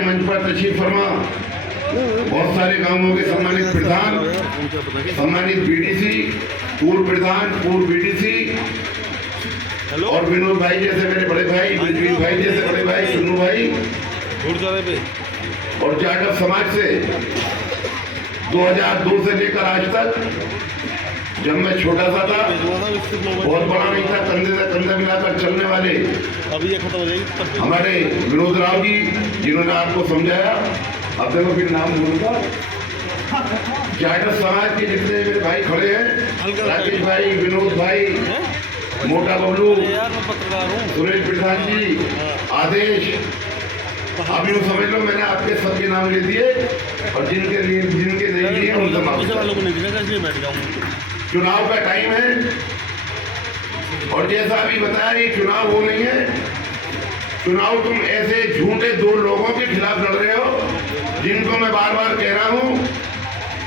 हमारे मंच पर तशरीफ फरमा बहुत सारे गांवों के सम्मानित प्रधान, सम्मानित बीडीसी, पूर्व प्रधान, पूर्व बीडीसी और विनोद भाई जैसे मेरे बड़े भाई, बिजली भाई जैसे बड़े भाई, सुनू भाई और जाटव समाज से 2002 से लेकर आज तक, जब मैं छोटा सा था, बहुत बड़ा नहीं था, कंधे से कंधा मिलाकर चलने वाले अभी ये खत्म हो जाएगी हमारे विनोद राव जी, जिन्होंने आपको समझाया। अब देखो फिर नाम बोलूंगा। जाटव समाज के जितने मेरे भाई खड़े हैं, राकेश भाई, विनोद भाई, मोटा बबलू, सुरेश प्रधान जी, आदेश, आप यूँ समझ लो मैंने आपके सबके नाम ले दिए और जिनके नहीं लिए उनसे माफ। चुनाव का टाइम है और जैसा अभी बताया ये चुनाव वो नहीं है। चुनाव तुम ऐसे झूठे दो लोगों के खिलाफ लड़ रहे हो जिनको मैं बार बार कह रहा हूं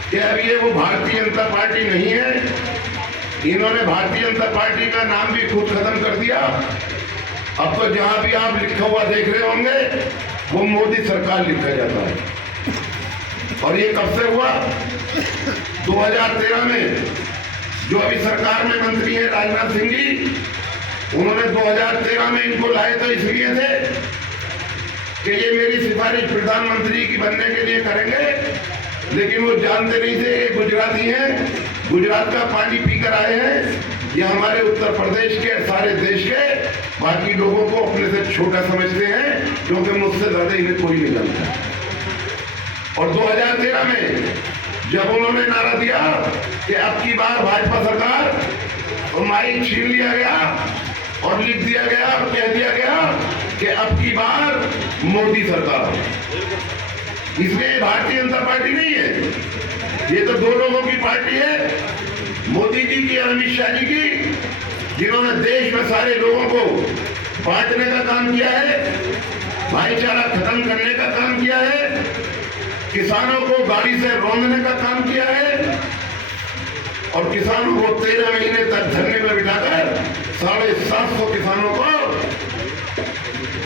कि अब ये वो भारतीय जनता पार्टी नहीं है। इन्होंने भारतीय जनता पार्टी का नाम भी खुद खत्म कर दिया। अब तो जहां भी आप लिखा हुआ देख रहे होंगे वो मोदी सरकार लिखा जाता है। और ये कब से हुआ? 2013 में जो अभी सरकार में मंत्री है राजनाथ सिंह जी, उन्होंने 2013 में इनको लाए तो इसलिए थे कि ये मेरी सिफारिश प्रधानमंत्री की बनने के लिए करेंगे, लेकिन वो जानते नहीं थे ये गुजराती हैं, गुजरात का पानी पीकर आए हैं। ये हमारे उत्तर प्रदेश के, सारे देश के बाकी लोगों को अपने से छोटा समझते हैं क्योंकि मुझसे ज्यादा इन्हें कोई नहीं जानता। और 2013 में जब उन्होंने नारा दिया कि अब की बार भाजपा सरकार, तो माइक छीन लिया गया और लिख दिया गया और कह दिया गया कि अब की बार मोदी सरकार। इसलिए भारतीय जनता पार्टी नहीं है, ये तो दो लोगों की पार्टी है, मोदी जी की और अमित शाह जी की, जिन्होंने देश में सारे लोगों को बांटने का काम किया है, भाईचारा खत्म करने का काम किया है, किसानों को गाड़ी से रौंदने का काम किया है और किसानों को 13 महीने तक धरने में बिठाकर 750 किसानों को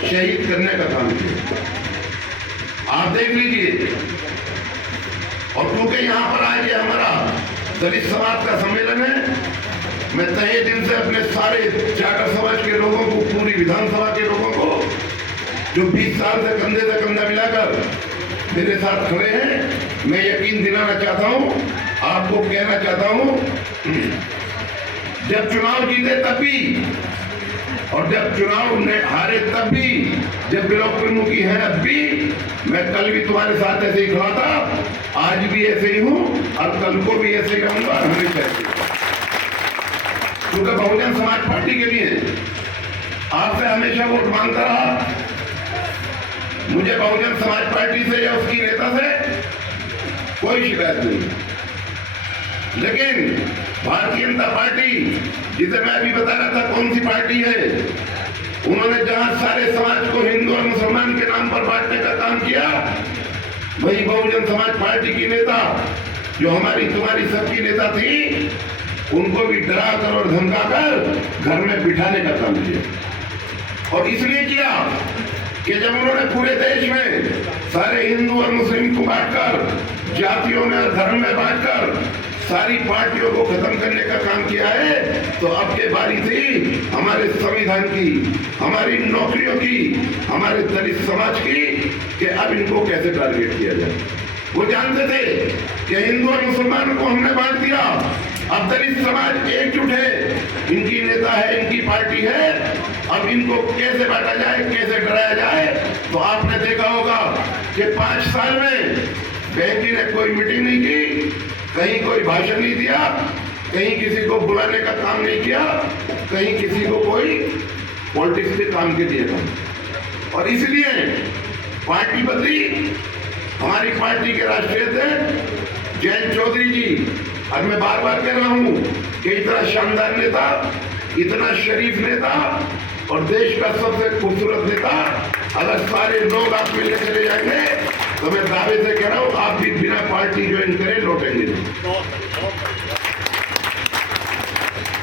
शहीद करने का काम किया। आप देख लीजिए। और क्योंकि यहाँ पर आज ये हमारा दलित समाज का सम्मेलन है, मैं तहे दिल से अपने सारे जाटव समाज के लोगों को, पूरी विधानसभा के लोगों को जो 20 साल से कंधे से कंधा मिलाकर मेरे साथ खड़े हैं, मैं यकीन दिलाना चाहता हूं, आपको कहना चाहता हूं, जब चुनाव जीते तब भी और जब चुनाव ने हारे तब भी, जब ब्लॉक प्रमुखी है अब भी, मैं कल भी तुम्हारे साथ ऐसे ही खड़ा था, आज भी ऐसे ही हूं और कल को भी ऐसे ही रहूंगा, हमेशा ऐसे। क्योंकि बहुजन समाज पार्टी के लिए आपसे हमेशा वोट मांगता रहा। मुझे बहुजन समाज पार्टी से या उसकी नेता से कोई शिकायत नहीं, लेकिन भारतीय जनता पार्टी, जिसे मैं अभी बता रहा था कौन सी पार्टी है, उन्होंने जहां सारे समाज को हिंदू और मुसलमान के नाम पर बांटने का काम किया, वही बहुजन समाज पार्टी की नेता जो हमारी तुम्हारी सबकी नेता थी, उनको भी डरा कर और धमका कर घर में बिठाने का काम किया। और इसलिए किया कि जब उन्होंने पूरे देश में सारे हिंदू और मुस्लिम को बांटकर, जातियों में और धर्म में बांटकर सारी पार्टियों को खत्म करने का काम किया है, तो अब के बारी थी हमारे संविधान की, हमारी नौकरियों की, हमारे दलित समाज की, कि अब इनको कैसे टारगेट किया जाए। वो जानते थे कि हिंदू और मुसलमानों को हमने बांट दिया, अब दलित समाज एकजुट है, इनकी नेता है, इनकी पार्टी है, अब इनको कैसे बांटा जाए, कैसे डराया जाए। तो आपने देखा होगा कि 5 साल में बेंकी ने कोई मीटिंग नहीं की, कहीं कोई भाषण नहीं दिया, कहीं किसी को बुलाने का काम नहीं किया, कहीं किसी को कोई पॉलिटिक्स के काम के दिया। और इसलिए पार्टी बदली। हमारी पार्टी के राष्ट्रीय अध्यक्ष जयंत चौधरी जी, और मैं बार बार कह रहा हूं कि इतना शानदार नेता, इतना शरीफ नेता और देश का सबसे खूबसूरत नेता, अगर सारे लोग आप मिलने चले जाएंगे तो मैं दावे से कह रहा हूं आप भी बिना पार्टी ज्वाइन करें लौटेंगे।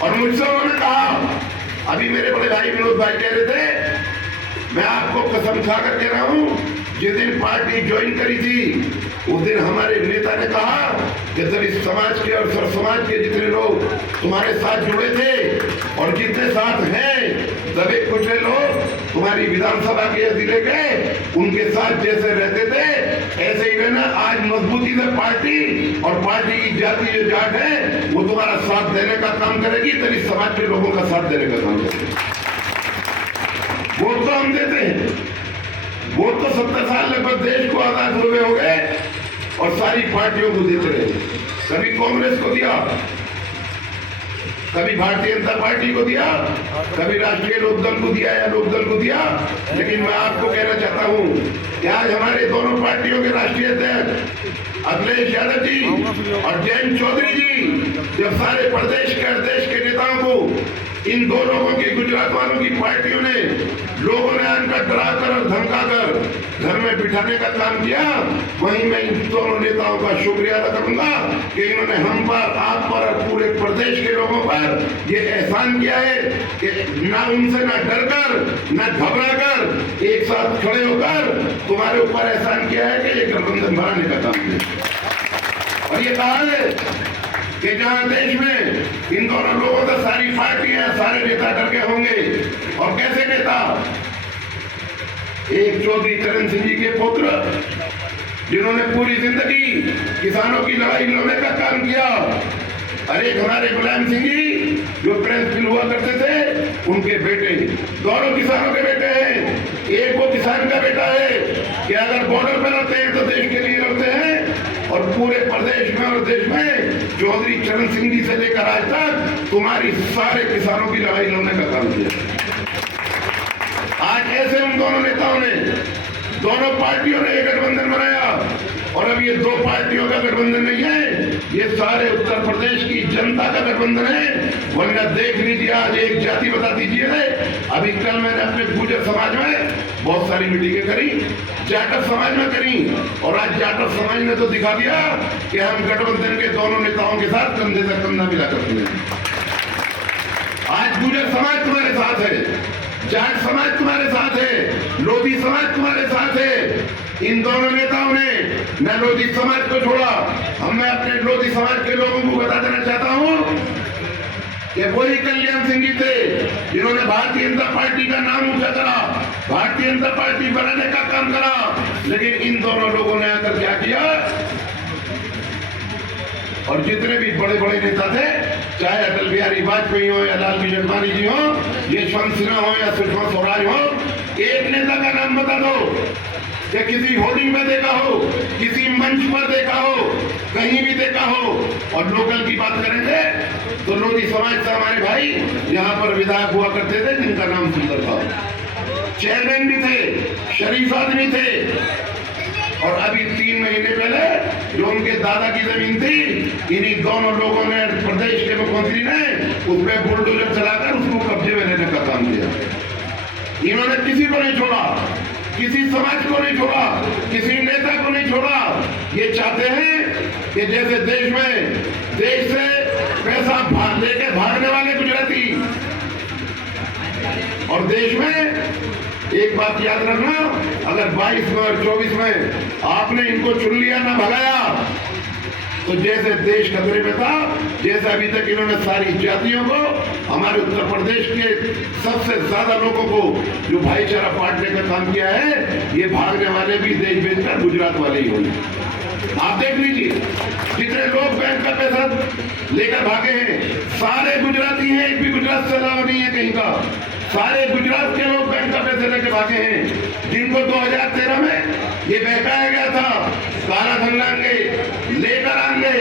और मुझसे उन्होंने कहा, अभी मेरे बड़े भाई विनोद भाई कह रहे थे, मैं आपको कसम खा कर कह रहा हूं जिस दिन पार्टी ज्वाइन करी थी उस दिन हमारे नेता ने कहा कि दलित समाज के और सर समाज के जितने लोग तुम्हारे साथ जुड़े थे और जितने साथ हैं दबे कुचले लोग तुम्हारी विधानसभा के जिले के उनके साथ जैसे रहते थे ऐसे ही रहना। आज मजबूती से पार्टी और पार्टी की जाति जो जाट है वो तुम्हारा साथ देने का काम करेगी, दलित समाज के लोगों का साथ देने का काम करेगी। वोट तो हम देते हैं, वोट तो 70 साल लगभग देश को आजाद हुए हो गए और सारी पार्टियों को देते रहे। कभी कांग्रेस को दिया, कभी भारतीय जनता पार्टी को दिया, कभी राष्ट्रीय लोकदल को दिया या लोकदल को दिया। लेकिन मैं आपको कहना चाहता हूं कि आज हमारे दोनों पार्टियों के राष्ट्रीय अध्यक्ष अखिलेश यादव जी और जयंत चौधरी जी जब सारे प्रदेश के देश के नेताओं को इन दो लोगों की, गुजरात वालों की पार्टियों ने, लोगों ने आकर डराकर और धमकाकर घर में बिठाने का काम किया, वहीं मैं इन दोनों नेताओं का शुक्रिया अदा करूंगा कि इन्होंने हम पर, आप पर और पूरे प्रदेश के लोगों पर ये एहसान किया है कि ना उनसे ना डरकर ना घबराकर एक साथ खड़े होकर तुम्हारे ऊपर एहसान किया है कि ये गठबंधन बनाने का काम किया। और ये कहा है कि जहां देश में इन दोनों लोगों का सारी पार्टियां, सारे नेता डर के होंगे। और कैसे नेता? एक चौधरी चरण सिंह जी के पुत्र जिन्होंने पूरी जिंदगी किसानों की लड़ाई लड़ने का काम किया, और एक हमारे मुलायम सिंह जी जो प्रिंसिपल हुआ करते थे, उनके बेटे, दोनों किसानों के बेटे हैं। एक वो किसान का बेटा है कि अगर बॉर्डर पर लड़ते हैं तो देश के लिए लड़ते हैं, और पूरे प्रदेश में और देश में चौधरी चरण सिंह जी से लेकर आज तक तुम्हारी सारे किसानों की लड़ाई लड़ने का काम किया। आज ऐसे उन दोनों नेताओं ने, दोनों पार्टियों ने एक गठबंधन बनाया, और अब ये दो पार्टियों का गठबंधन नहीं है, ये सारे उत्तर प्रदेश की जनता का गठबंधन है। वरना देख लीजिए, आज एक जाति बता दीजिए। अभी कल मैंने अपने गुर्जर समाज में बहुत सारी मीटिंगें करी, जाटव समाज में करी, और आज जाटव समाज ने तो दिखा दिया कि हम गठबंधन के दोनों नेताओं के साथ कंधे से कंधा मिला करते हैं। आज गुर्जर समाज तुम्हारे साथ है, जाट समाज तुम्हारे साथ है, लोधी समाज तुम्हारे साथ है। इन दोनों नेताओं ने न लोधी समाज को छोड़ा। मैं अपने लोधी समाज के लोगों को बता देना चाहता हूं कि वही कल्याण सिंह जी थे जिन्होंने भारतीय जनता पार्टी का नाम ऊंचा करा, भारतीय जनता पार्टी बनाने का काम करा। लेकिन इन दोनों लोगों ने आकर क्या किया, और जितने भी बड़े बड़े नेता थे, चाहे अटल बिहारी वाजपेयी हो या लाल कृष्ण आडवाणी जी हो, यशवंत सिन्हा हो या सुषमा स्वराज हो, एक नेता का नाम बता दो कि किसी होर्डिंग में देखा हो, किसी मंच पर देखा हो, कहीं भी देखा हो। और लोकल की बात करेंगे तो लोधी समाज से हमारे भाई यहाँ पर विधायक हुआ करते थे जिनका नाम सुंदर था, चेयरमैन भी थे, शरीफ आदमी थे। और अभी 3 महीने पहले जो उनके दादा की जमीन थी, इन्हीं दोनों लोगों ने, प्रदेश के मुख्यमंत्री ने उसमें बुलडोजर चलाकर उसको कब्जे में लेने का काम किया। इन्होंने किसी को नहीं छोड़ा, किसी समाज को नहीं छोड़ा, किसी नेता को नहीं छोड़ा। ये चाहते हैं कि जैसे देश में, देश से पैसा लेके भागने वाले गुजराती, और देश में एक बात याद रखना, अगर 22 में और 24 में आपने इनको चुन लिया, ना भगाया, तो जैसे देश खतरे में था, जैसे अभी तक इन्होंने सारी जातियों को, हमारे उत्तर प्रदेश के सबसे ज्यादा लोगों को जो भाईचारा बांटने का काम किया है, ये भागने वाले भी देश बेचकर गुजरात वाले ही होंगे। आप देख लीजिए, जितने लोग बैंक का पैसा लेकर भागे हैं, सारे गुजराती हैं, एक भी गुजरात से अलावा नहीं है कहीं का। सारे गुजरात के लोग बैंक का पैसे लेके भागे हैं, जिनको 2013 में ये बहकाया गया था, काला धन लाएंगे, लेकर आएंगे,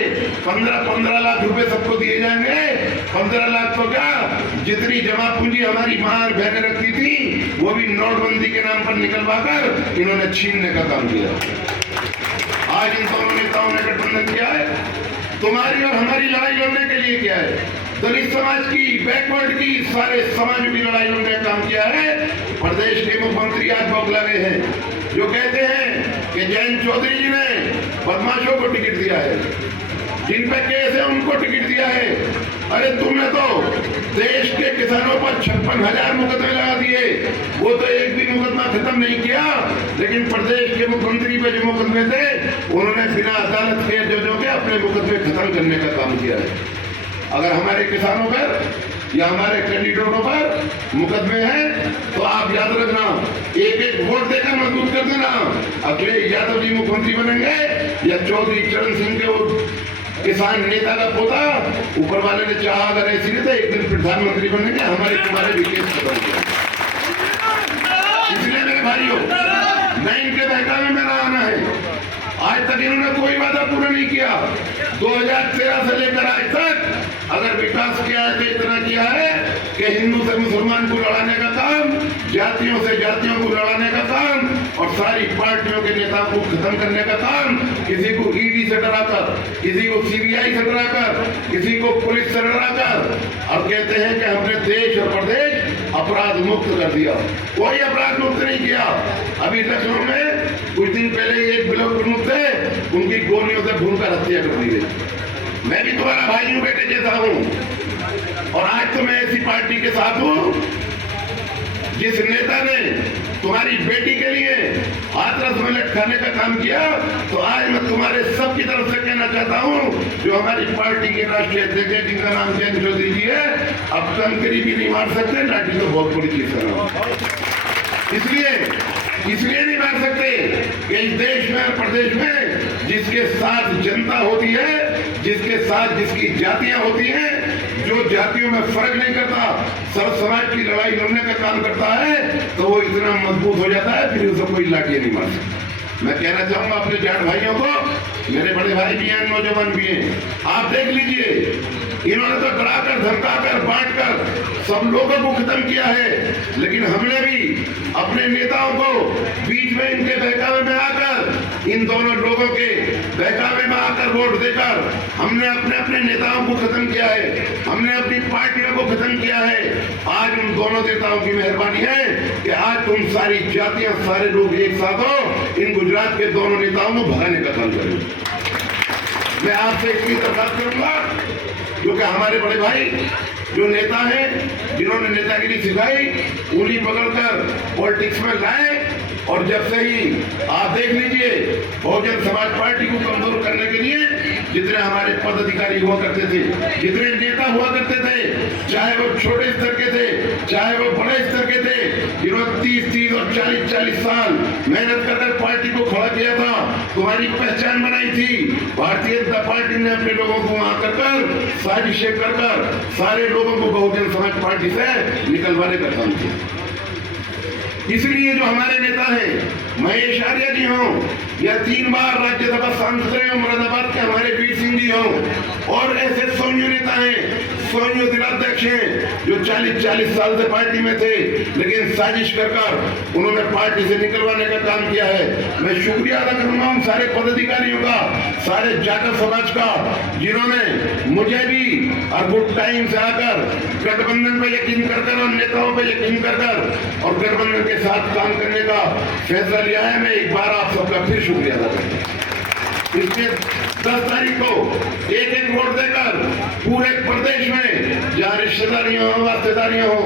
15 लाख रुपए सबको दिए जाएंगे। 15 लाख तो क्या, जितनी जमा पूंजी हमारी मां और बहनें रखती थी, वो भी नोटबंदी के नाम पर निकलवा कर इन्होंने छीनने का काम किया। आज इन दोनों नेताओं ने गठबंधन किया है, तुम्हारी और हमारी लड़ाई लड़ने के लिए किया है। दलित समाज की, बैकवर्ड की, सारे समाज की लड़ाई लड़ने का काम किया है। प्रदेश के मुख्यमंत्री आज बौखला गए हैं, जो कहते हैं कि जयंत चौधरी जी ने बदमाशों को टिकट दिया है, जिन पे केस है उनको टिकट दिया है। अरे तुमने तो देश के किसानों पर 56,000 मुकदमे लगा दिए। वो तो एक भी मुकदमा खत्म नहीं किया, लेकिन प्रदेश के मुख्यमंत्री पे जो मुकदमे थे उन्होंने बिना अदालत के जजों के अपने मुकदमे खत्म करने का काम किया है। अगर हमारे किसानों पर या हमारे कैंडिडेटों पर मुकदमे हैं तो आप याद रखना, एक एक वोट देकर मजबूत कर देना। अखिलेश यादव जी मुख्यमंत्री बनेंगे या चौधरी चरण सिंह के वो किसान नेता का पोता, ऊपर वाले ने चाहा अगर ऐसी नहीं तो एक दिन प्रधानमंत्री बनेंगे, हमारे तुम्हारे भी केस खत्म हो जाएंगे। इसलिए मेरे भाइयों, न इनके बहकावे में ना आना है। आज तक इन्होंने कोई वादा पूरा नहीं किया। 2013 से लेकर आज तक अगर विकास किया है तो इतना किया है कि हिंदू से मुसलमान को लड़ाने का काम, जातियों से जातियों को लड़ाने का काम और सारी पार्टियों के नेताओं को खत्म करने का काम, किसी को ईडी से डराकर, किसी को सीबीआई से डराकर, किसी को पुलिस से डराकर, अब कहते हैं कि हमने देश और प्रदेश अपराध मुक्त कर दिया। कोई अपराध मुक्त नहीं किया। अभी लखनऊ में कुछ दिन पहले एक ब्लॉक प्रमुख थे, उनकी गोलियों से भूनकर हत्या कर दी गई। मैं भी तुम्हारा भाई हूं, बेटे जैसा हूं, और आज तो मैं ऐसी पार्टी के साथ हूं जिस नेता ने तुम्हारी बेटी के लिए हाथरस में लटकाने का काम किया। तो आज मैं तुम्हारे सबकी तरफ से कहना चाहता हूं, जो हमारी पार्टी के राष्ट्रीय अध्यक्ष है जिनका नाम जयंत चौधरी जी है, अब कंकरी भी नहीं मार सकते, लाठी तो बहुत बड़ी चीज है। इसलिए नहीं मार सकते कि इस देश में और प्रदेश में जिसके साथ जनता होती है, जिसके साथ जिसकी जातियां होती हैं, जो जातियों में फर्क नहीं करता, सर्व समाज की लड़ाई लड़ने का काम करता है, तो वो इतना मजबूत हो जाता है, फिर उसे कोई लाठी नहीं मार सकता। मैं कहना चाहूंगा अपने जाट भाइयों को, मेरे बड़े भाई भी हैं, नौजवान भी हैं, आप देख लीजिए, इन्होंने तो डराकर धमकाकर बांटकर सब लोगों को खत्म किया है, लेकिन हमने भी अपने नेताओं को बीच में इनके बहकावे में आकर, इन दोनों लोगों के बहकावे में आकर वोट देकर हमने अपने अपने नेताओं को खत्म किया है, हमने अपनी पार्टियों को खत्म किया है। आज उन दोनों नेताओं की मेहरबानी है कि आज तुम सारी जातियां, सारे लोग एक साथ हो, इन गुजरात के दोनों नेताओं को भगाने का काम करें। मैं आपसे इसकी दरखास्त करूंगा क्योंकि हमारे बड़े भाई जो नेता हैं, जिन्होंने नेतागिरी सिखाई, उंगली पकड़कर पॉलिटिक्स में लाए, और जब से ही आप देख लीजिए, बहुजन समाज पार्टी को कमजोर करने के लिए जितने हमारे पदाधिकारी हुआ करते थे, जितने नेता हुआ करते थे, चाहे वो छोटे स्तर के थे, चाहे वो बड़े स्तर के थे, जिन्होंने 30 और 40 साल मेहनत कर पार्टी को खड़ा किया था, तुम्हारी पहचान बनाई थी। भारतीय जनता पार्टी ने अपने लोगों को वहां कर साजिशें कर सारे लोगों को बहुजन समाज पार्टी से निकलवाने का काम किया। इसलिए जो हमारे नेता हैं, महेश आर्य जी हों या 3 बार राज्यसभा सांसद रहे मुरादाबाद के हमारे वीर सिंह जी हों, और ऐसे सोनियो नेता हैं, सोनियो जिलाध्यक्ष हैं, जो 40 साल से पार्टी में थे, लेकिन साजिश कर उन्होंने पार्टी से निकलवाने का काम किया है। मैं शुक्रिया अदा करूंगा उन सारे पदाधिकारियों का, सारे जाटव समाज का, जिन्होंने मुझे भी और गुड टाइम से आकर गठबंधन पे यकीन कर और नेताओं पे यकीन कर और गठबंधन के साथ काम करने का फैसला लिया है। मैं एक बार आप सबका फिर शुक्रिया अदा करता हूं। इसके 10 तारीख को एक वोट देकर पूरे प्रदेश में जहाँ रिश्तेदारियां हो, वास्तेदारियां हो,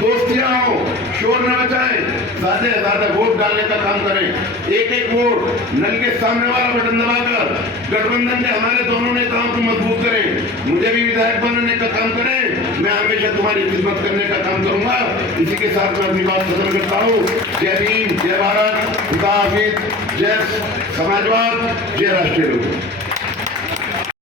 दोस्तियां हो, शोर न मचाएं, ज्यादा से ज्यादा वोट डालने का काम करें। एक वोट नल के सामने वाला बटन दबाकर गठबंधन के हमारे दोनों नेताओं को मजबूत करें। मुझे भी विधायक बनने का काम करें, मैं हमेशा तुम्हारी खिदमत करने का काम करूंगा। इसी के साथ मैं अपनी बात खत्म करता हूँ। जय भीम, जय भारत, खुदा हाफिज, जय समाजवाद, जय राष्ट्रीय लोक।